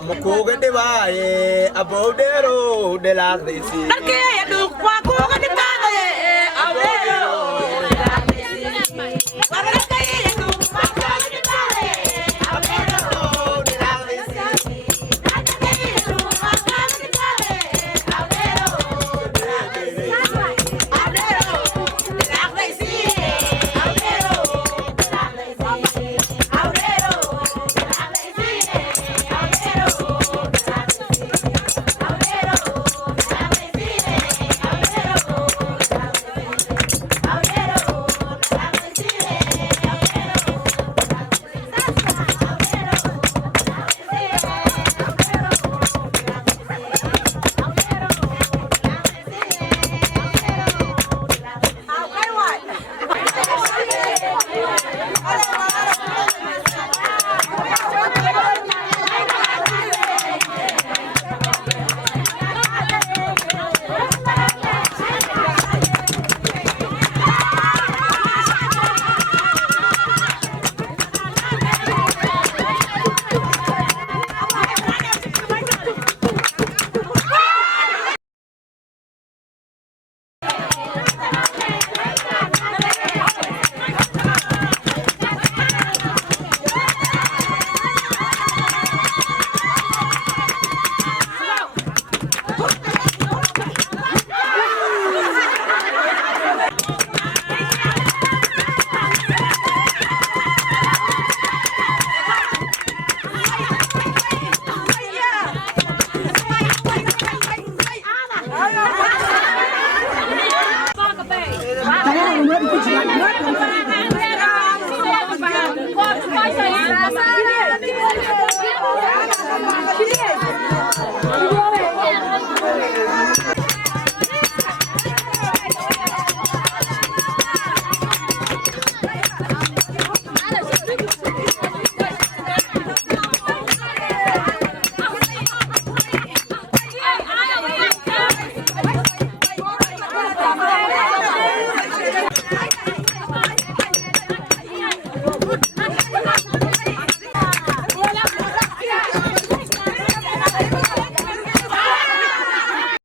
mukoga de baye abodero de la resi Perché tu qua come di cane a vero guarda che tu qua come di cane a vero de la resi guarda che tu qua come di cane a vero de la resi a vero de la resi a vero de la resi a vero de la resi